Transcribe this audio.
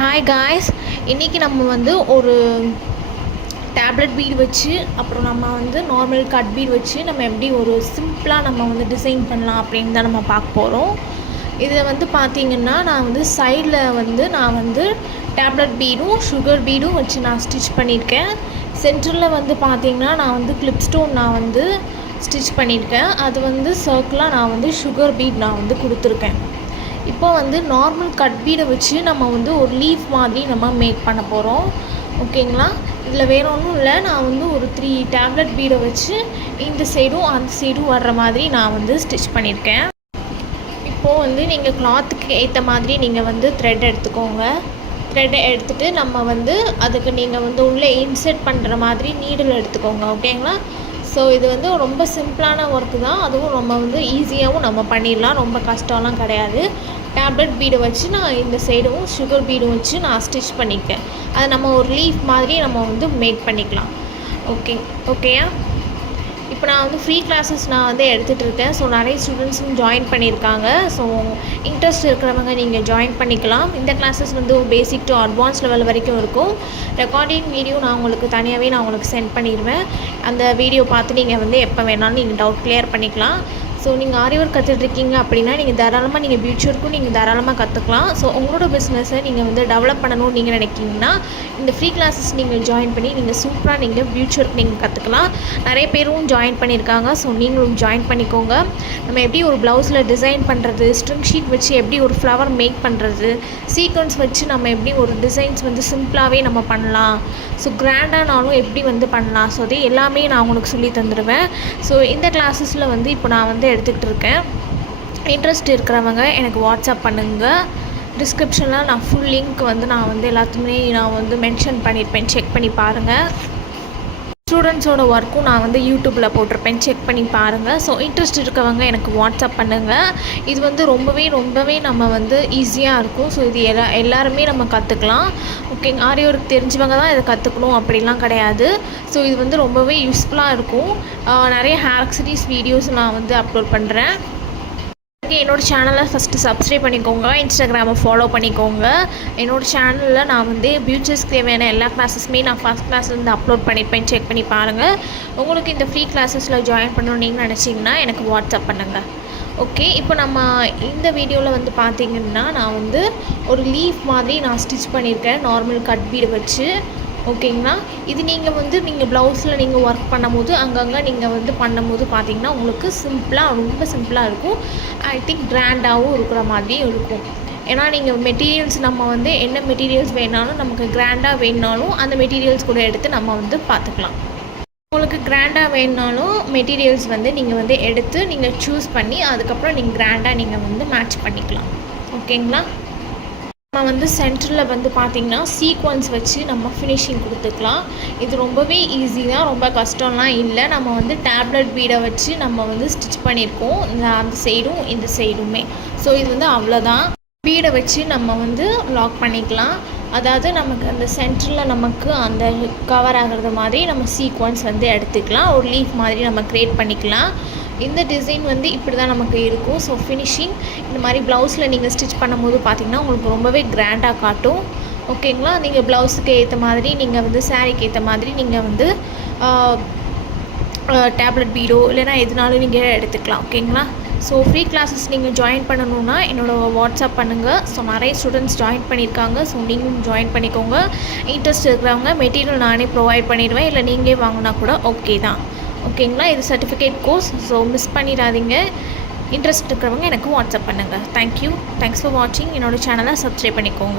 Hi guys, இன்றைக்கி நம்ம வந்து ஒரு டேப்லெட் பீட் வச்சு அப்புறம் நம்ம வந்து நார்மல் கட் பீட் வச்சு நம்ம எப்படி ஒரு சிம்பிளாக நம்ம வந்து டிசைன் பண்ணலாம் அப்படின்னு தான் நம்ம பார்க்க போகிறோம். இதில் வந்து பார்த்திங்கன்னா நான் வந்து சைடில் வந்து நான் வந்து டேப்லெட் பீடும் சுகர் பீடும் வச்சு நான் ஸ்டிச் பண்ணியிருக்கேன். சென்டரில் வந்து பார்த்திங்கன்னா நான் வந்து கிளிப் ஸ்டோன் நான் வந்து ஸ்டிச் பண்ணியிருக்கேன். அது வந்து சர்க்கிளாக நான் வந்து சுகர் பீட் நான் வந்து கொடுத்துருக்கேன். இப்போ வந்து நார்மல் கட் பீடை வச்சு நம்ம வந்து ஒரு லீஃப் மாதிரி நம்ம மேக் பண்ண போகிறோம். ஓகேங்களா? இதில் வேறு ஒன்றும் இல்லை, நான் வந்து ஒரு 3 டேப்லெட் பீடை வச்சு இந்த சைடும் அந்த சைடும் வர்ற மாதிரி நான் வந்து ஸ்டிச் பண்ணியிருக்கேன். இப்போது வந்து நீங்கள் கிளாத்துக்கு ஏற்ற மாதிரி நீங்கள் வந்து த்ரெட் எடுத்துக்கோங்க. த்ரெட்டை எடுத்துகிட்டு நம்ம வந்து அதுக்கு நீங்கள் வந்து உள்ளே இன்செர்ட் பண்ணுற மாதிரி நீடில் எடுத்துக்கோங்க. ஓகேங்களா? ஸோ இது வந்து ரொம்ப சிம்பிளான ஒர்க்கு தான், அதுவும் நம்ம வந்து ஈஸியாகவும் நம்ம பண்ணிடலாம், ரொம்ப கஷ்டம்லாம் கிடையாது. டேப்லெட் பீடை வச்சு நான் இந்த சைடும் சுகர் பீடும் வச்சு நான் ஸ்டிச் பண்ணிக்கேன். அதை நம்ம ஒரு லீஃப் மாதிரி நம்ம வந்து மேக் பண்ணிக்கலாம். ஓகேயா? இப்போ நான் வந்து ஃப்ரீ கிளாஸஸ் நான் வந்து எடுத்துகிட்டு இருக்கேன். ஸோ நிறைய ஸ்டூடெண்ட்ஸும் ஜாயின் பண்ணியிருக்காங்க. ஸோ இன்ட்ரெஸ்ட் இருக்கிறவங்க நீங்கள் ஜாயின் பண்ணிக்கலாம். இந்த கிளாஸஸ் வந்து பேசிக் டு அட்வான்ஸ் லெவல் வரைக்கும் இருக்கும். ரெக்கார்டிங் வீடியோ நான் உங்களுக்கு தனியாகவே நான் உங்களுக்கு சென்ட் பண்ணிடுவேன். அந்த வீடியோ பார்த்து நீங்கள் வந்து எப்போ வேணாலும் நீங்கள் டவுட் கிளியர் பண்ணிக்கலாம். ஸோ நீங்கள் ஆரி ஒர்க் கற்றுட்ருக்கீங்க அப்படின்னா நீங்கள் தாராளமாக நீங்கள் பியூச்சருக்கும் நீங்கள் தாராளமாக கற்றுக்கலாம். ஸோ உங்களோட பிஸ்னஸை நீங்கள் வந்து டெவலப் பண்ணணும்னு நீங்கள் நினைக்கிங்கன்னா இந்த ஃப்ரீ கிளாஸஸ் நீங்கள் ஜாயின் பண்ணி நீங்கள் சூப்பராக நீங்கள் பியூச்சருக்கு நீங்கள் கற்றுக்கலாம். நிறைய பேரும் ஜாயின் பண்ணியிருக்காங்க. ஸோ நீங்களும் ஜாயின் பண்ணிக்கோங்க. நம்ம எப்படி ஒரு ப்ளவுஸில் டிசைன் பண்ணுறது, ஸ்ட்ரிங் ஷீட் வச்சு எப்படி ஒரு ஃப்ளவர் மேக் பண்ணுறது, சீக்வன்ஸ் வச்சு நம்ம எப்படி ஒரு டிசைன்ஸ் வந்து சிம்பிளாகவே நம்ம பண்ணலாம், ஸோ கிராண்டானாலும் எப்படி வந்து பண்ணலாம், ஸோ அது எல்லாமே நான் உங்களுக்கு சொல்லி தந்துடுவேன். ஸோ இந்த கிளாஸஸில் வந்து இப்போ நான் வந்து எடுத்துக்கிட்டு இருக்கேன். இன்ட்ரெஸ்ட் இருக்கிறவங்க எனக்கு வாட்ஸ்அப் பண்ணுங்கள். டிஸ்கிரிப்ஷனில் நான் ஃபுல் லிங்க் வந்து நான் வந்து எல்லாத்துக்குமே நான் வந்து மென்ஷன் பண்ணியிருப்பேன், செக் பண்ணி பாருங்கள். ஸ்டூடெண்ட்ஸோட ஒர்க்கும் நான் வந்து யூடியூப்பில் போட்டிருப்பேன், செக் பண்ணி பாருங்கள். ஸோ இன்ட்ரெஸ்ட் இருக்கவங்க எனக்கு வாட்ஸ்அப் பண்ணுங்கள். இது வந்து ரொம்பவே நம்ம வந்து ஈஸியாக இருக்கும். ஸோ இது எல்லாருமே நம்ம கற்றுக்கலாம். ஓகேங்க? ஆரி ஒர்க் தெரிஞ்சவங்க தான் இதை கற்றுக்கணும் அப்படிலாம் கிடையாது. ஸோ இது வந்து ரொம்பவே யூஸ்ஃபுல்லாக இருக்கும். நிறைய ஹேர் ஆக்சரிஸ் வீடியோஸ் நான் வந்து அப்லோட் பண்ணுறேன். என்னோடய சேனலை ஃபஸ்ட்டு சப்ஸ்கிரைப் பண்ணிக்கோங்க, இன்ஸ்டாகிராமை ஃபாலோ பண்ணிக்கோங்க. என்னோடய சேனலில் நான் வந்து பியூச்சர்ஸ்க்கு தேவையான எல்லா கிளாஸஸுமே நான் ஃபஸ்ட் கிளாஸ்லேருந்து அப்லோட் பண்ணியிருப்பேன், செக் பண்ணி பாருங்கள். உங்களுக்கு இந்த ஃப்ரீ கிளாஸஸில் ஜாயின் பண்ணணும்னு நீங்கள் நினச்சிங்கன்னா எனக்கு வாட்ஸ்அப் பண்ணுங்கள். ஓகே, இப்போ நம்ம இந்த வீடியோவில் வந்து பார்த்திங்கன்னா நான் வந்து ஒரு லீஃப் மாதிரி நான் ஸ்டிச் பண்ணியிருக்கேன் நார்மல் கட் பீடை வச்சு. ஓகேங்களா? இது நீங்கள் ப்ளவுஸில் நீங்கள் ஒர்க் பண்ணும்போது அங்கங்கே நீங்கள் வந்து பண்ணும்போது பார்த்திங்கன்னா உங்களுக்கு ரொம்ப சிம்பிளாக இருக்கும். ஐ திங்க் கிராண்டாகவும் இருக்கிற மாதிரியும் இருக்கும். ஏன்னா நீங்கள் மெட்டீரியல்ஸ் நம்ம வந்து என்ன மெட்டீரியல்ஸ் வேணாலும் நமக்கு கிராண்டாக வேணுனாலும் அந்த மெட்டீரியல்ஸ் கூட எடுத்து நம்ம வந்து பார்த்துக்கலாம். உங்களுக்கு கிராண்டாக வேணுனாலும் மெட்டீரியல்ஸ் வந்து நீங்கள் வந்து எடுத்து நீங்கள் சூஸ் பண்ணி அதுக்கப்புறம் நீங்கள் கிராண்டாக நீங்கள் வந்து மேட்ச் பண்ணிக்கலாம். ஓகேங்களா? நம்ம வந்து சென்டரில் வந்து பார்த்திங்கன்னா சீக்வன்ஸ் வச்சு நம்ம ஃபினிஷிங் கொடுத்துக்கலாம். இது ரொம்பவே ஈஸி தான், ரொம்ப கஷ்டம்லாம் இல்லை. நம்ம வந்து டேப்லெட் பீடை வச்சு நம்ம வந்து ஸ்டிச் பண்ணியிருக்கோம், அந்த சைடும் இந்த சைடுமே. ஸோ இது வந்து அவ்வளோதான். பீடை வச்சு நம்ம வந்து லாக் பண்ணிக்கலாம். அதாவது நமக்கு அந்த சென்டரில் நமக்கு அந்த கவர் ஆகிறது மாதிரி நம்ம சீக்வன்ஸ் வந்து எடுத்துக்கலாம். ஒரு லீஃப் மாதிரி நம்ம க்ரியேட் பண்ணிக்கலாம். இந்த டிசைன் வந்து இப்படி தான் நமக்கு இருக்கும். ஸோ ஃபினிஷிங் இந்த மாதிரி ப்ளவுஸில் நீங்கள் ஸ்டிச் பண்ணும்போது பார்த்திங்கன்னா உங்களுக்கு ரொம்பவே கிராண்டாக காட்டும். ஓகேங்களா? நீங்கள் ப்ளவுஸுக்கு ஏற்ற மாதிரி நீங்கள் வந்து சாரீக்கு ஏற்ற மாதிரி நீங்கள் வந்து டேப்லெட் பீடோ இல்லைனா எதுனாலும் நீங்கள் எடுத்துக்கலாம். ஓகேங்களா? ஸோ ஃப்ரீ கிளாஸஸ் நீங்கள் ஜாயின் பண்ணணுன்னா என்னோடய வாட்ஸ்அப் பண்ணுங்கள். ஸோ நிறைய ஸ்டூடெண்ட்ஸ் ஜாயின் பண்ணியிருக்காங்க. ஸோ நீங்களும் ஜாயின் பண்ணிக்கோங்க. இன்ட்ரெஸ்ட் இருக்கிறவங்க மெட்டீரியல் நானே ப்ரொவைட் பண்ணிடுவேன், இல்லை நீங்களே வாங்கினா கூட ஓகே தான். ஓகேங்களா? இது சர்டிஃபிகேட் கோர்ஸ். ஸோ மிஸ் பண்ணிடாதீங்க. இன்ட்ரெஸ்ட் இருக்கிறவங்க எனக்கு வாட்ஸ்அப் பண்ணுங்கள். தேங்க்யூ. தேங்க்ஸ் ஃபார் வாட்சிங். என்னோடய சேனலை சப்ஸ்கிரைப் பண்ணிக்கோங்க.